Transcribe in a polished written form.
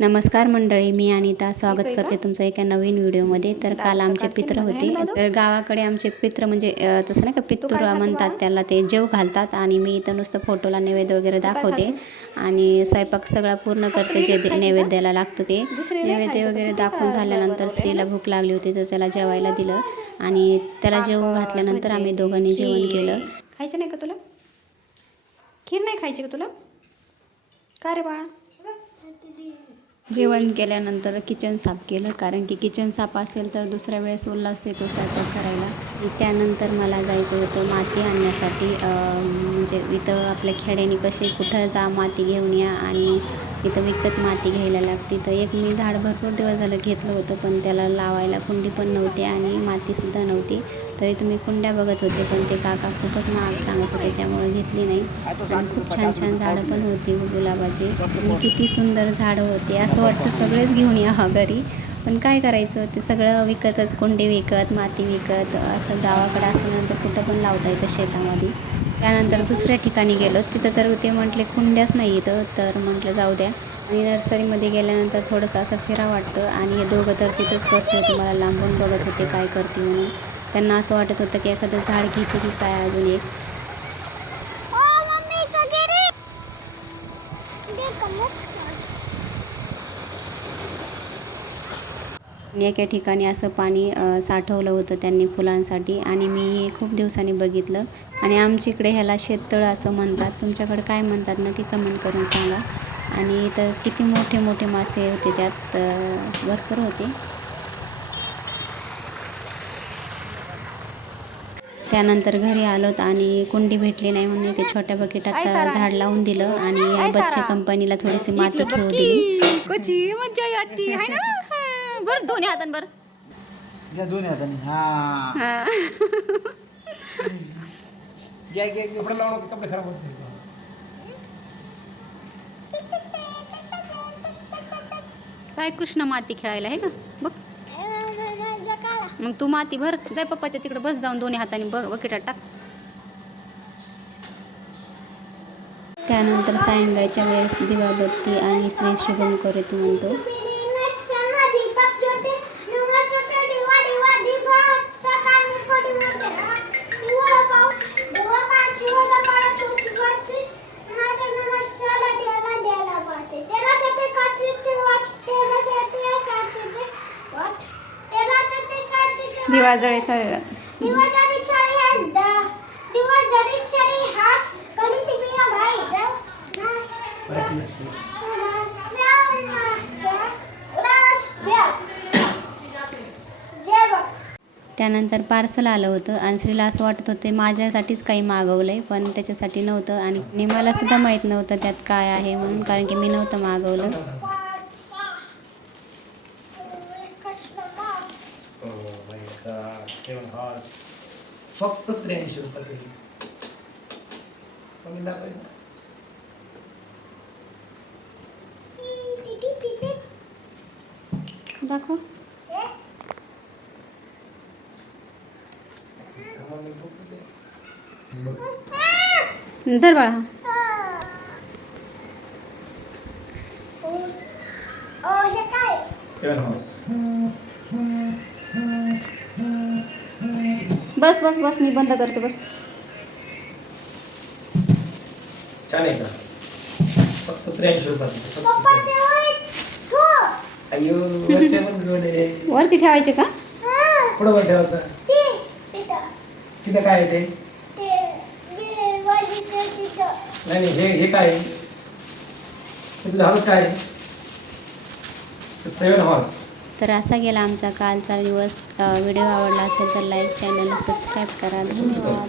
नमस्कार मंडळी, मी अनिता स्वागत करते तुमचं एका नवीन व्हिडिओमध्ये. तर काल आमचे पित्र होते. तर गावाकडे आमचे पित्र म्हणजे तसं नाही का, पितृ म्हणतात त्याला, ते जेव घालतात. आणि मी इथं नुसतं फोटोला नैवेद्य वगैरे दाखवते आणि स्वयंपाक सगळा पूर्ण करते. जे नैवेद्याला लागतं ते नैवेद्य वगैरे दाखवून झाल्यानंतर स्त्रीला भूक लागली होती, तर त्याला जेवायला दिलं आणि त्याला जेवू घातल्यानंतर आम्ही दोघांनी जेवण केलं. खायचं नाही का तुला? खीर नाही खायची का तुला? का रे बाळा? जेवण केल्यानंतर किचन साफ केलं, कारण की किचन साफ असेल तर दुसऱ्या वेळेस उल्हास येतो स्वयंपाक करायला. त्यानंतर मला जायचं होतं माती आणण्यासाठी. म्हणजे इथं आपल्या खेड्याने कसे कुठं जा माती घेऊन या, आणि इथं विकत माती घ्यायला लागते. तर एक मी झाड भरपूर दिवस झालं घेतलं होतं, पण त्याला लावायला कुंडी पण नव्हती आणि मातीसुद्धा नव्हती. तरी तुम्ही कुंड्या बघत होते, पण ते काका खूपच महाग सांगत होते, त्यामुळे घेतली नाही. आणि खूप छान छान झाडं पण होती गुलाबाची, आणि किती सुंदर झाडं होती. असं वाटतं सगळेच घेऊन या घरी, पण काय करायचं, ते सगळं विकतच, कुंडी विकत, माती विकत. असं गावाकडे असल्यानंतर कुठं पण लावता येतं शेतामध्ये. त्यानंतर दुसऱ्या ठिकाणी गेलो, तिथं तर ते म्हटले कुंड्याच नाही इथं. तर म्हटलं जाऊ द्या. आणि नर्सरीमध्ये गेल्यानंतर थोडंसं असं फिरा वाटतं. आणि हे दोघं तर तिथंच बसले होते, मला लांबून बघत होते काय करते म्हणून. त्यांना असं वाटत होतं की एखादं झाड घेते की काय अजून एक. एका ठिकाणी असं पाणी साठवलं होतं त्यांनी फुलांसाठी, आणि मी खूप दिवसांनी बघितलं. आणि आमच्याकडे ह्याला शेततळं असं म्हणतात. तुमच्याकडे काय म्हणतात नक्की कमेंट करून सांगा. आणि इथं किती मोठे मोठे मासे होते, त्यात भरपूर होते. त्यानंतर घरी आलोत आणि कुंडी भेटली नाही म्हणून ते छोट्या बकेटात झाड लावून दिलं, आणि बच्चे कंपनीला थोडीशी माती खेळू दिली. कशी मज्जा येते आहे ना. बरं दोन्ही हातान बरं. या दोन्ही हाताने. हा घ्या कपडे लावून कपडे खराब होते. काय कृष्ण माती खेळायला आहे का बघ. मग तू माती भर, जाय पप्पाच्या तिकडे बस, जाऊन दोन्ही हाताने बकेटात टाक. त्यानंतर सायंकाळच्या वेळेस दिवाबत्ती आणि श्री शुभम करीत म्हणतो. दिवा जळे सर. त्यानंतर पार्सल आलं होतं, आणि श्रीला असं वाटत होते माझ्यासाठीच काही मागवलं आहे, पण त्याच्यासाठी नव्हतं. आणि मला सुद्धा माहीत नव्हतं त्यात काय आहे म्हणून, कारण की मी नव्हतं मागवलं. फक्त 83 रुपये. दाखव. धर बाळा. बस बस बस, मी बंद करते बस. छान आहे का? फक्त 83 रुपये. अय्यो, वरच्या पण गोड आहे. वरती ठेवायचे का? पुढं वर ठेवायचं. तिथं काय आहे ते? नाही हे काय आहे? तुझं हालत काय आहे? 7 हॉर्स. तर असा गेला आमचा कालचा दिवस. व्हिडिओ आवडला असेल तर लाईक, चॅनलला सबस्क्राईब करा. धन्यवाद.